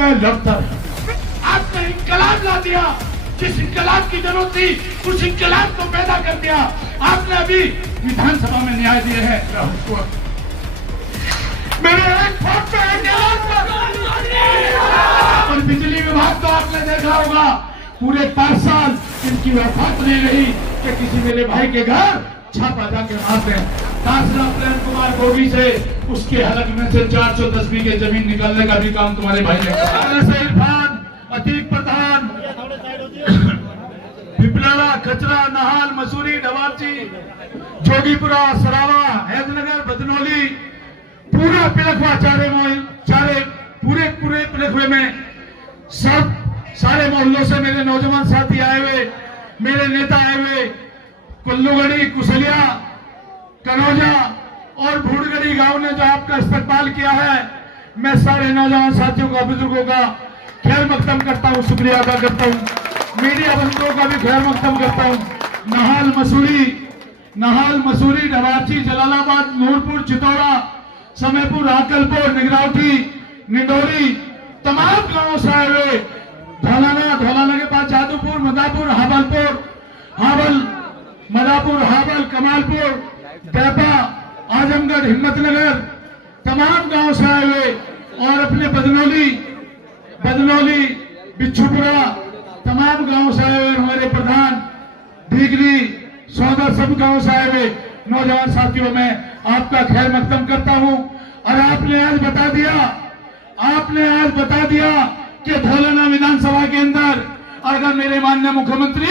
मैं लड़ता रहा। आपने इंकलाब ला दिया, जिस इंकलाब की जरूरत थी उस इंकलाब को पैदा कर दिया। आपने अभी विधानसभा में न्याय दिए हैं, मेरे एक वोट पे और बिजली विभाग तो आपने देखा होगा, पूरे 5 साल इनकी औकात नहीं रही कि किसी मेरे भाई के घर छापा जाके मारते हैं। कांसला प्रेम कुमार गोगी से उसके हलक में से 410 बीघे जमीन निकालने का भी काम तुम्हारे भाई ने किया। इरफान, अतीक प्रधान, पिपलाड़ा, खचरा, नहाल, मसूरी, डवाची, जोगीपुरा, सरावा, हैदनगर, बदनौली, पूरा पिलखवा, चारे पूरे पिलखवे में सब सारे मोहल्लों से मेरे नौजवान साथी आए हुए, मेरे नेता आए हुए, कुल्लूगढ़ी, कुसलिया, कनौजा और भूड़गढ़ी गांव ने जो आपका इस्तकबाल किया है, मैं सारे नौजवान साथियों का, बुजुर्गों का खैर मकदम करता हूं, शुक्रिया अदा करता हूं। मीडिया बंधुओं का भी खैर मकदम करता हूं। नहाल, मसूरी, डवाची, जलालाबाद, नूरपुर, चितौड़ा, समयपुर, आकलपुर, निगरावटी, निंडोरी, तमाम गांवों से आए हुए, धौलाना के पास जादूपुर, मदापुर, हावल, कमालपुर, बैपा, आजमगढ़, हिम्मतनगर, तमाम गांव से आए हुए और अपने बदनौली, बिच्छुपुरा, तमाम गांव से आए हुए हमारे प्रधान, भीगली, सौदा, सब गांव से आए हुए नौजवान साथियों में आपका खैर मकदम करता हूं। और आपने आज बता दिया कि धौलाना विधानसभा के अंदर अगर मेरे माननीय मुख्यमंत्री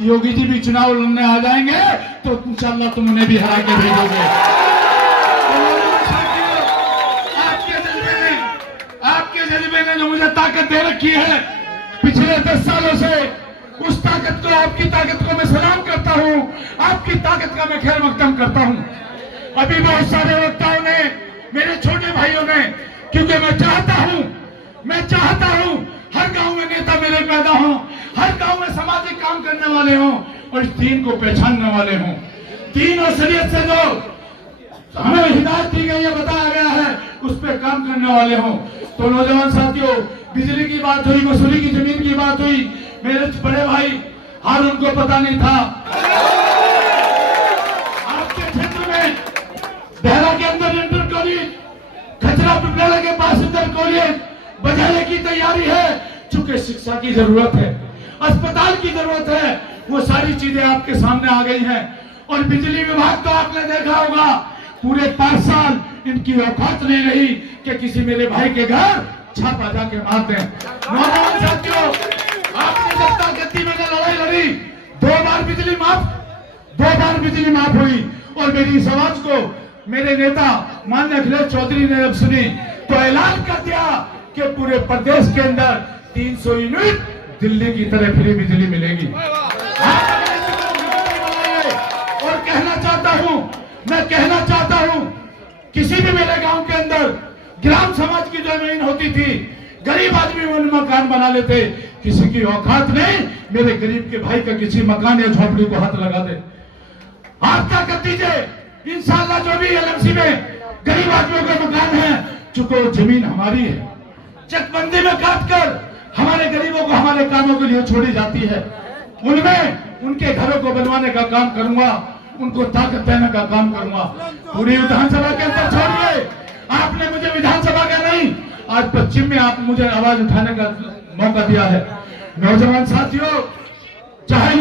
योगी जी भी चुनाव लड़ने आ जाएंगे तो इंशाअल्लाह तुम उन्हें भी हरा के भेजोगे। आपके जज्बे ने जो मुझे ताकत दे रखी है पिछले 10 सालों से, उस ताकत को, आपकी ताकत को मैं सलाम करता हूं। आपकी ताकत का मैं खैर मकदम करता हूं। अभी बहुत सारे वक्ताओं ने, मेरे छोटे भाइयों ने, क्योंकि मैं चाहता हूं हर गांव में नेता मेरे पैदा हों, हर गांव में सामाजिक काम करने वाले हों और इस दीन को पहचानने वाले हों। दीन और शरीयत से जो हमें हिदायत दी गई है, बताया गया है, उस पर काम करने वाले हों। तो नौजवान साथियों, बिजली की बात हुई, मसूरी की जमीन की बात हुई, मेरे बड़े भाई हारून को पता नहीं था, आपके क्षेत्र में देहरा के अंदर इंटर कॉलेज, खचरा पिपलाड़ा के पास इंटर कॉलेज बजाने की तैयारी है। चूंकि शिक्षा की जरूरत है, अस्पताल की जरूरत है, वो सारी चीजें आपके सामने आ गई हैं। और बिजली विभाग तो आपने देखा होगा, पूरे 5 साल इनकी औकात नहीं रही कि किसी मेरे भाई के घर छापा जाके मारते हैं। नौजवान साथियों, आपने जनता गद्दी में लड़ाई लड़ी, 2 बार बिजली माफ हुई और मेरी इस आवाज को मेरे नेता माननीय अखिलेश चौधरी ने जब सुनी तो ऐलान कर दिया कि पूरे प्रदेश के अंदर 300 यूनिट दिल्ली की तरह फ्री बिजली मिलेगी। और मैं कहना चाहता हूं किसी भी मेरे गांव के अंदर ग्राम समाज की जमीन होती थी, गरीब आदमी उन मकान बना लेते, किसी की औकात नहीं मेरे गरीब के भाई का किसी मकान या झोपड़ी को हाथ लगा दे। आप क्या कर दीजिए, इंशाअल्लाह जो भी एलएमसी में गरीब आदमियों का मकान है, चूंकि जमीन हमारी है, चकबंदी में काट कर हमारे गरीबों को हमारे कामों के लिए छोड़ी जाती है, उनमें उनके घरों को बनवाने का काम करूंगा, उनको ताकत देने का काम करूंगा। पूरी विधानसभा के अंदर छोड़िए, आपने मुझे विधानसभा का नहीं, आज पश्चिम में आप मुझे आवाज उठाने का मौका दिया है। नौजवान साथियों, चाहे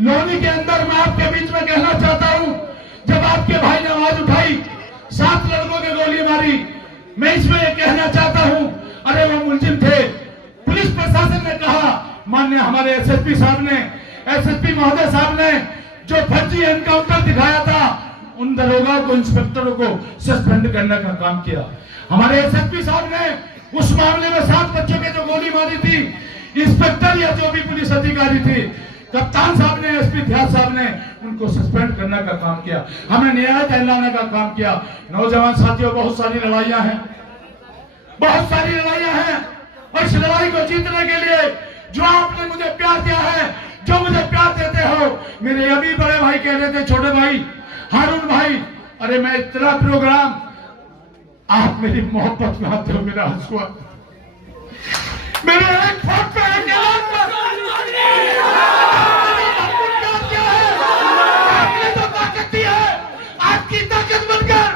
लोनी के अंदर मैं आपके बीच में कहना चाहता हूं, जब आपके भाई ने आवाज उठाई, 7 लड़कों ने गोली मारी, मैं इसमें यह कहना चाहता हूं, अरे वो मुलजिम थे। पुलिस प्रशासन ने कहा, माननीय हमारे एसएसपी महोदय साहब ने जो फर्जी एनकाउंटर दिखाया था, उन दरोगा को, इंस्पेक्टरों को सस्पेंड करने का काम किया। हमारे एसएसपी साहब ने उस मामले में 7 बच्चों के जो गोली मारी थी, इंस्पेक्टर या जो भी पुलिस अधिकारी थे, कप्तान साहब ने, एसपी ध्यान साहब ने उनको सस्पेंड करने का काम किया, हमें न्याय दिलाने का काम किया। नौजवान साथियों, बहुत सारी लड़ाइयां हैं और इस लड़ाई को जीतने के लिए जो आपने मुझे प्यार दिया है, जो मुझे प्यार देते हो, मेरे अभी बड़े भाई कह रहे थे, छोटे भाई हारून भाई, अरे मैं इतना प्रोग्राम, आप मेरी मोहब्बत में आते हो, मेरा हंसुआ मेरे एक फोन पे एक ऐलान पर क्या है? आपने तो ताकत दी है, आपकी ताकत बनकर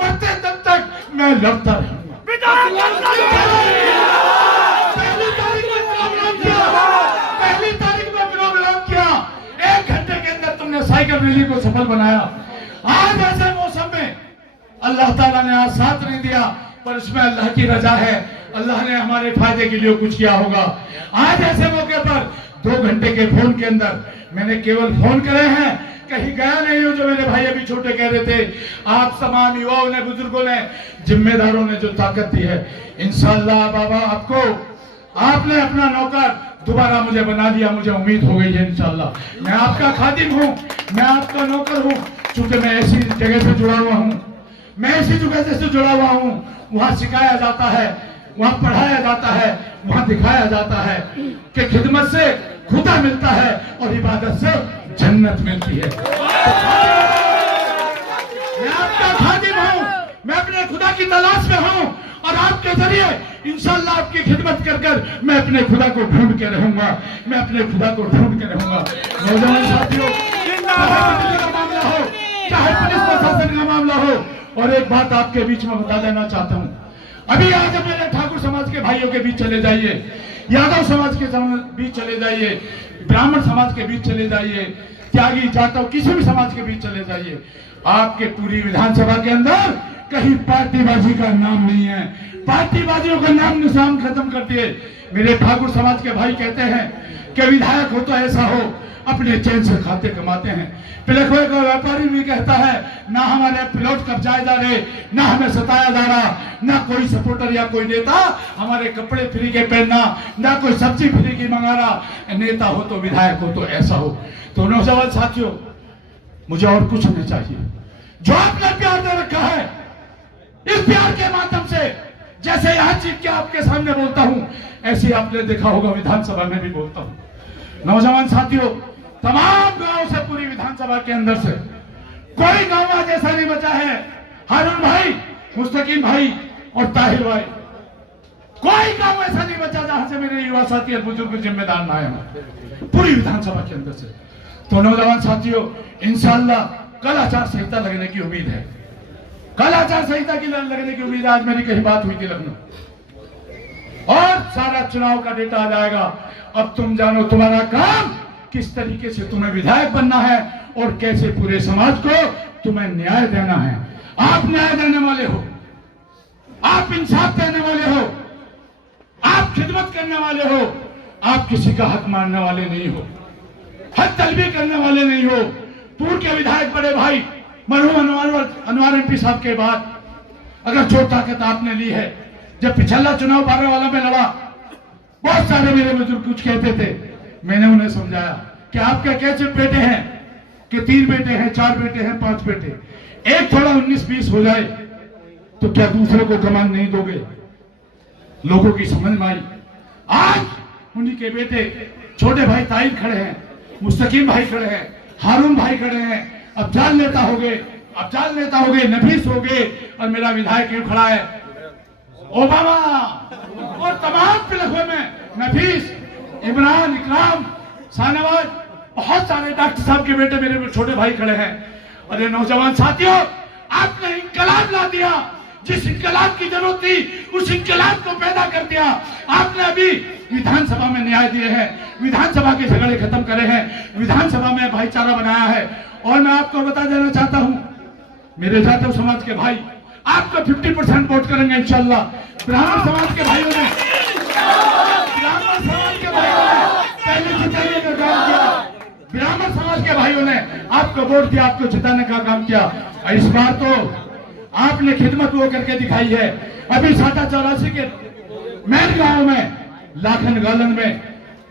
मरते दम तक मैं लड़ता रहूंगा। पहली तारीख में प्रोग्राम किया, 1 घंटे के अंदर तुमने साइकिल रैली को सफल बनाया। आज ऐसे मौसम में अल्लाह ताला ने आज साथ नहीं दिया, पर इसमें अल्लाह की रजा है, अल्लाह ने हमारे फायदे के लिए कुछ किया होगा। आज ऐसे मौके पर 2 घंटे के फोन के अंदर मैंने केवल फोन करे हैं, कहीं गया नहीं हूं। जो मेरे भाई अभी छोटे कह रहे थे, आप तमाम युवाओं ने, बुजुर्गों ने, जिम्मेदारों ने जो ताकत दी है, इंशाअल्लाह बाबा आपको, आपने अपना नौकर दोबारा मुझे बना दिया, मुझे उम्मीद हो गई है इंशाअल्लाह। मैं आपका खादिम हूं, मैं आपका नौकर हूं, क्योंकि मैं ऐसी जगह से जुड़ा हुआ हूं, मैं ऐसी जगह से जुड़ा हुआ हूं, वहां सिखाया जाता है, वहां पढ़ाया जाता है, वहां दिखाया जाता है कि खिदमत से खुदा मिलता है और इबादत से जन्नत मिलती है। मैं आपका खादिम हूं, मैं अपने खुदा की तलाश में हूं, और आपके जरिए इंशाअल्लाह आपकी खिदमत कर कर मैं अपने खुदा को ढूंढ के रहूंगा, मैं अपने खुदा को ढूंढ के रहूंगा। नौजवान साथियों, चाहे का मामला हो, चाहे पुलिस प्रशासन का मामला हो, और एक बात आपके बीच में बता देना चाहता हूं, अभी आज मेरे ठाकुर समाज के भाइयों के बीच चले जाइए, यादव समाज के बीच चले जाइए, ब्राह्मण समाज के बीच चले जाइए, त्यागी जाटव किसी भी समाज के बीच चले जाइए, आपके पूरी विधानसभा के अंदर कहीं पार्टीबाजी का नाम नहीं है। पार्टीबाजियों का नाम निशान खत्म कर दिए। मेरे ठाकुर समाज के भाई कहते हैं कि विधायक हो तो ऐसा हो, अपने चैन से खाते कमाते हैं। प्लेटफॉर्म का व्यापारी भी कहता है, ना हमारे प्लॉट कब्जाए जा रहे, ना हमें सताया जा रहा, ना कोई सपोर्टर या कोई नेता हमारे कपड़े फ्री के पहनना, ना कोई सब्जी फ्री की मंगा रहा, नेता हो तो विधायक हो तो ऐसा हो। तो नौजवान साथियों, मुझे और कुछ नहीं चाहिए। जो आपने प्यार दे रखा है, इस प्यार के माध्यम से जैसे यहाँ चीख के आपके सामने बोलता हूं, ऐसे आपने देखा होगा विधानसभा में भी बोलता हूं। नौजवान साथियों, तमाम गांव से, पूरी विधानसभा के अंदर से कोई गांव आज ऐसा नहीं बचा है, हारून भाई, मुस्तकीम भाई और ताहिर भाई, कोई गांव ऐसा नहीं बचा जहां से मेरे युवा साथी और बुजुर्ग जिम्मेदार ना आए हों, पूरी विधानसभा के अंदर से। तो नौजवान साथियों, इंशाअल्लाह कल आचार संहिता लगने की उम्मीद है, कल आचार संहिता की लगने की उम्मीद है। आज मेरी कहीं बात हुई थी लखनऊ, और सारा चुनाव का डेटा आ जाएगा। अब तुम जानो तुम्हारा काम किस तरीके से तुम्हें विधायक बनना है और कैसे पूरे समाज को तुम्हें न्याय देना है। आप न्याय देने वाले हो, आप इंसाफ देने वाले हो, आप खिदमत करने वाले हो, आप किसी का हक मारने वाले नहीं हो, हक तलबी करने वाले नहीं हो। पूर्व के विधायक बड़े भाई मरहूम अनवर एमपी साहब के बाद अगर जो ताकत आपने ली है, जब पिछला चुनाव बारावाला में लड़ा, बहुत सारे मेरे बुजुर्ग कुछ कहते थे, मैंने उन्हें समझाया कि आपके कैसे बेटे हैं, कि 3 बेटे हैं, 4 बेटे हैं, 5 बेटे, एक थोड़ा 19-20 हो जाए तो क्या दूसरे को कमान नहीं दोगे? लोगों की समझ में आई। आज उन्हीं के बेटे, छोटे भाई ताहिर खड़े हैं, मुस्तकीम भाई खड़े हैं, हारून भाई खड़े हैं, अफजाल नेता हो गए, अफजाल नेता हो गए, नफीस हो गए, और मेरा विधायक क्यों खड़ा है, ओबामा, और तमाम प्लेटफॉर्म में नफीस, इमरान, इकराम, शाहनवाज, बहुत सारे डॉक्टर साहब के बेटे मेरे छोटे भाई खड़े हैं। अरे नौजवान साथियों, आपने इंकलाब ला दिया, जिस इंकलाब की जरूरत थी उस इंकलाब को पैदा कर दिया। आपने अभी विधानसभा में न्याय दिए हैं, विधानसभा के झगड़े खत्म करे हैं, विधानसभा में भाईचारा बनाया है। और मैं आपको बता देना चाहता हूं, मेरे जाटव समाज के भाई आपको 50% वोट करेंगे इंशाअल्लाह। ब्राह्मण समाज के भाइयों ने पहले जिताने का काम किया, ब्राह्मण समाज के भाइयों ने आपको वोट दिया, आपको जिताने का काम किया। इस बार तो आपने खिदमत वो करके दिखाई है। अभी 84 के मेन गांव में, लाखन गालन में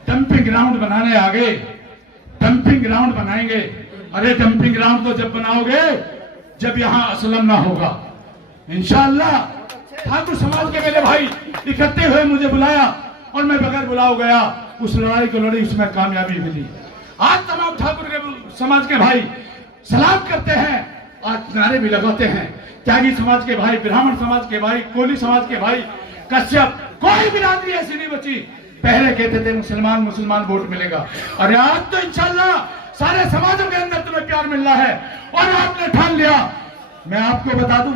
डंपिंग ग्राउंड बनाने आ गए, डंपिंग ग्राउंड बनाएंगे। अरे डंपिंग ग्राउंड तो जब बनाओगे जब यहां असलम ना होगा इंशाअल्लाह। ठाकुर समाज के मेरे भाई इकट्ठे हुए, मुझे बुलाया और मैं बगैर बुलाओ गया, उस लड़ाई को लड़ी, उसमें कामयाबी मिली। आज तमाम ठाकुर के समाज के भाई सलाम करते हैं, आज नारे भी लगाते हैं। त्यागी समाज के भाई, ब्राह्मण समाज के भाई, कोली समाज के भाई, कश्यप, कोई बिरादरी ऐसी नहीं बची। पहले कहते थे मुसलमान मुसलमान वोट मिलेगा, अरे आज तो इंशाल्लाह सारे समाजों के अंदर तुम्हें प्यार मिल रहा है और आपने ठान लिया। मैं आपको बता दूं,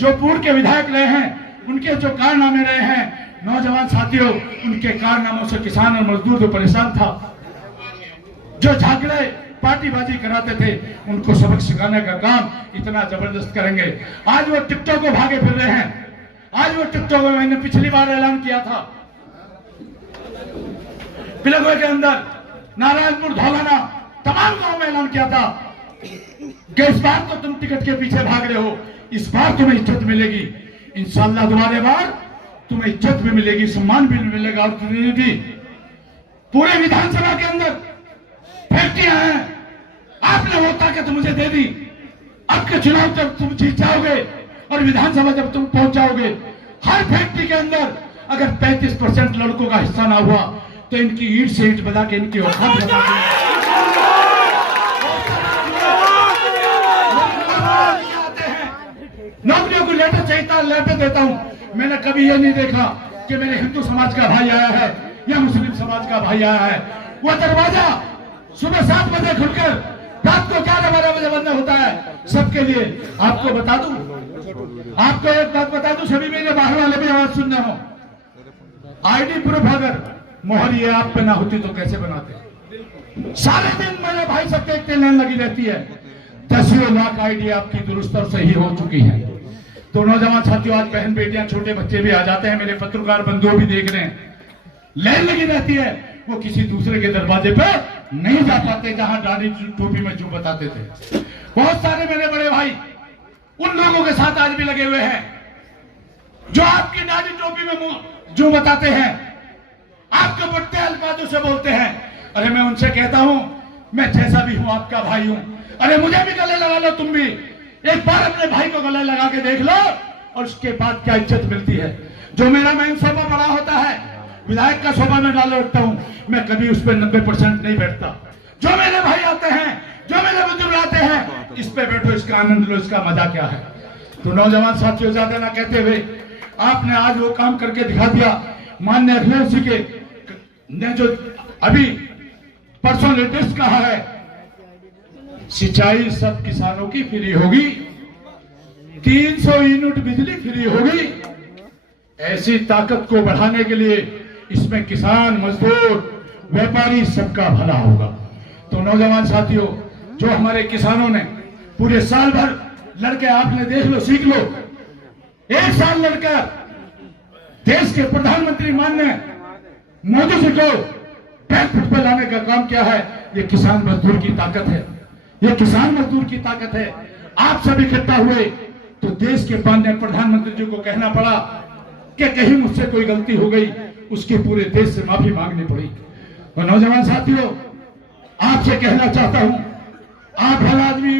जो पूर्व के विधायक रहे हैं उनके जो कारनामे रहे हैं, नौजवान साथियों, उनके कारनामों से किसान और मजदूर जो परेशान था, जो झागड़े पार्टीबाजी कराते थे, उनको सबक सिखाने का काम इतना जबरदस्त करेंगे। आज वो टिकटॉक को भागे फिर रहे हैं, आज वो टिकटॉक में मैंने पिछली बार ऐलान किया था, पिलगुए के अंदर, नारायणपुर, धौलाना, तमाम गांव में ऐलान किया था कि इस बार तो तुम टिकट के पीछे भाग रहे हो, इस बार तुम्हें इज्जत मिलेगी, इंशाल्लाह दोबारा बार तुम्हें इज्जत भी मिलेगी, सम्मान भी मिलेगा। और भी पूरे विधानसभा के अंदर फैक्ट्रियां हैं, आपने वो ताकत मुझे दे दी। अब के चुनाव जब तुम जीत जाओगे और विधानसभा जब तुम पहुंच जाओगे, हर फैक्ट्री के अंदर अगर 35% लड़कों का हिस्सा ना हुआ तो इनकी ईंट से ईंट बजा के इनकी औकात बना नौकरियों को लेटर चाहिए, लेटर देता हूं। मैंने कभी ये नहीं देखा कि मेरे हिंदू समाज का भाई आया है या मुस्लिम समाज का भाई आया है। वह दरवाजा सुबह 7 बजे खुलकर रात को 11-12 बजे बंद होता है सबके लिए। आपको बता दूं, आपको एक बात बता दूं, सभी मेरे बाहर वाले भी आवाज सुन रहे हो, आईडी प्रूफ अगर मोहर ये आप पे ना होती तो कैसे बनाते? सारे दिन मेरे भाई सब देखते लाइन लगी रहती है, 10 लाख आईडी आपकी दुरुस्त और सही हो चुकी है। तो नौजवान साथियों, आज बहन बेटियां छोटे बच्चे भी आ जाते हैं, मेरे पत्रकार बंधु भी देख रहे हैं, लाइन लगी रहती है, वो किसी दूसरे के दरवाजे पे नहीं जा पाते जहां दाढ़ी टोपी में जो बताते थे। बहुत सारे मेरे बड़े भाई उन लोगों के साथ आज भी लगे हुए हैं जो आपकी दाढ़ी टोपी में जो बताते हैं, आपके बड़े अल्फाजों से बोलते हैं। अरे मैं उनसे कहता हूं, मैं जैसा भी हूं आपका भाई हूं, अरे मुझे भी गले लगा लो, तुम भी एक बार अपने भाई को गले लगा के देख लो और उसके बाद क्या इज्जत मिलती है। जो मेरा मेन शोभा बड़ा होता है, विधायक का शोभा मैं डाल रखता हूं, मैं कभी उस पर 90% नहीं बैठता। जो मेरे भाई आते हैं, जो मेरे बुजुर्ग आते हैं, इस पे बैठो, इसका आनंद लो, इसका मजा क्या है। तो नौजवान साथियों, ज्यादा ना कहते हुए, आपने आज वो काम करके दिखा दिया। माननीय अखिलेश जी के ने जो अभी परसों लेटेस्ट कहा है, सिंचाई सब किसानों की फ्री होगी, 300 यूनिट बिजली फ्री होगी। ऐसी ताकत को बढ़ाने के लिए इसमें किसान, मजदूर, व्यापारी सबका भला होगा। तो नौजवान साथियों, जो हमारे किसानों ने पूरे साल भर लड़के, आपने देख लो, सीख लो, एक साल लड़कर देश के प्रधानमंत्री माननीय मोदी जी को बैकफुट पर लाने का काम किया है। ये किसान मजदूर की ताकत है, ये किसान मजदूर की ताकत है। आप सब इकट्ठा हुए तो देश के माननीय प्रधानमंत्री जी को कहना पड़ा कि कहीं मुझसे कोई गलती हो गई, उसके पूरे देश से माफी मांगनी पड़ी। और नौजवान साथियों, आपसे कहना चाहता हूं, आप हर आदमी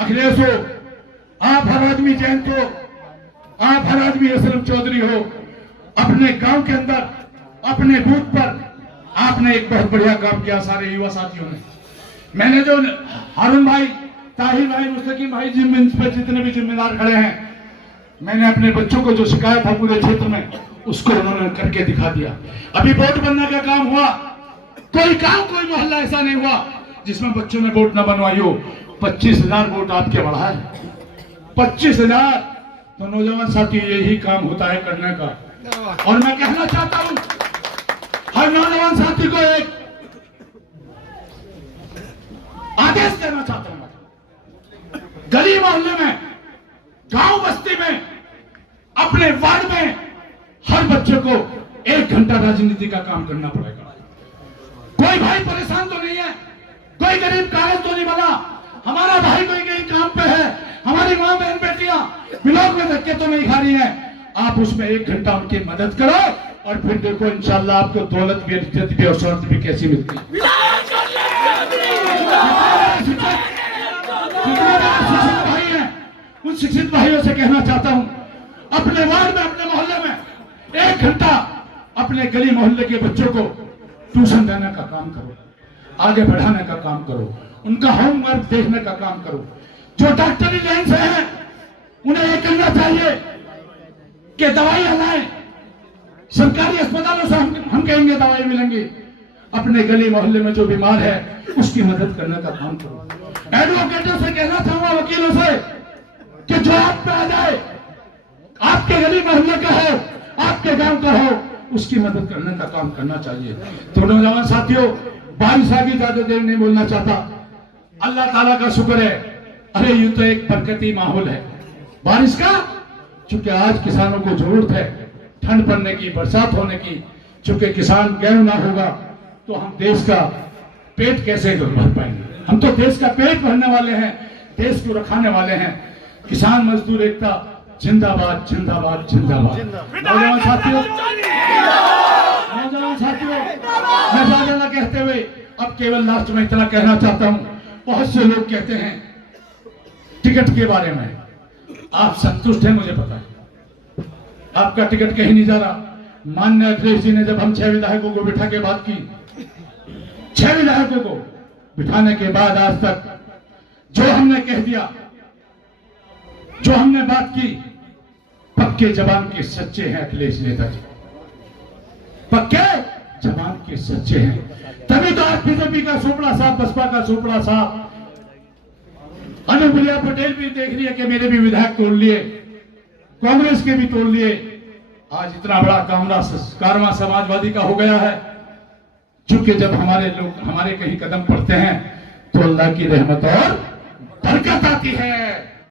अखिलेश हो, आप हर आदमी जयंत हो, आप हर आदमी असलम चौधरी हो, अपने गांव के अंदर, अपने बूथ पर आपने एक बहुत बढ़िया काम किया सारे युवा साथियों ने। मैंने जो हारून भाई, ताहिर भाई, मुस्तकीम भाई, जितने भी जिम्मेदार खड़े हैं, मैंने अपने बच्चों को जो सिखाया था पूरे क्षेत्र में, उसको उन्होंने करके दिखा दिया। अभी वोट बनने का काम हुआ, कोई गांव, कोई मोहल्ला ऐसा नहीं हुआ जिसमें बच्चों ने वोट न बनवाई हो। 25,000 वोट आपके बढ़ा है, 25,000। तो नौजवान साथियों, यही काम होता है करने का। और मैं कहना चाहता हूं हर नौजवान साथी को एक आदेश देना चाहता हूं, गली मोहल्ले में, गांव बस्ती में, अपने वार्ड में हर बच्चे को 1 घंटा राजनीति का काम करना पड़ेगा। कोई भाई परेशान तो नहीं है, कोई गरीब कागज तो नहीं बना, हमारा भाई कोई कहीं काम पे है, हमारी मां बहन बेटियां ब्लॉक में धक्के तो नहीं खा रही है। आप उसमें 1 घंटा उनकी मदद करो और फिर देखो इंशाल्लाह आपको दौलत भी, इज्जत भी और शौहरत भी कैसी मिलती है। भाई हैं, उन शिक्षित भाइयों से कहना चाहता हूं, अपने वार्ड में, अपने मोहल्ले में 1 घंटा अपने गली मोहल्ले के बच्चों को ट्यूशन देने का काम करो, आगे बढ़ाने का काम करो, उनका होमवर्क देखने का काम करो। जो डॉक्टरी लाइन से हैं, उन्हें यह करना चाहिए कि दवाई लाएं, सरकारी अस्पतालों से हम कहेंगे दवाई मिलेंगी। अपने गली मोहल्ले में जो बीमार है उसकी मदद करने का काम करो। एडवोकेटों से कहना चाहूंगा, वकीलों से, कि जो आप पे आ जाए, आपके गली मोहल्ले का हो, आपके गांव का हो, उसकी मदद करने का काम करना चाहिए। तो नौजवान साथियों, बारिश आ गई, ज्यादा देर नहीं बोलना चाहता। अल्लाह ताला का शुक्र है, अरे ये तो एक बरकती माहौल है बारिश का, चूंकि आज किसानों को जरूरत है ठंड पड़ने की, बरसात होने की। चूंकि किसान गेहूं ना होगा तो हम देश का पेट कैसे भर पाएंगे? हम तो देश का पेट भरने वाले हैं, देश को रखाने वाले हैं। किसान मजदूर एकता जिंदाबाद, जिंदाबाद, जिंदाबाद। नौजवान साथियों, मैं ज्यादा ना कहते हुए अब केवल लास्ट में इतना कहना चाहता हूं। बहुत से लोग कहते हैं टिकट के बारे में, आप संतुष्ट हैं? मुझे पता है आपका टिकट कहीं नहीं जा रहा। माननीय अखिलेश जी ने जब हम 6 विधायकों को बिठा के बात की, 6 विधायकों को बिठाने के बाद आज तक जो हमने कह दिया, जो हमने बात की, पक्के जबान के सच्चे हैं अखिलेश नेताजी, पक्के जबान के सच्चे हैं। तभी तो आज बीजेपी का सोपड़ा साहब, बसपा का सोपड़ा साहब, अनुप्रिया पटेल भी देख रही है कि मेरे भी विधायक तोड़ लिए, कांग्रेस के भी तोड़ लिए। आज इतना बड़ा कारवां समाजवादी का हो गया है। चूंकि जब हमारे लोग हमारे कहीं कदम पड़ते हैं तो अल्लाह की रहमत और बरकत आती है।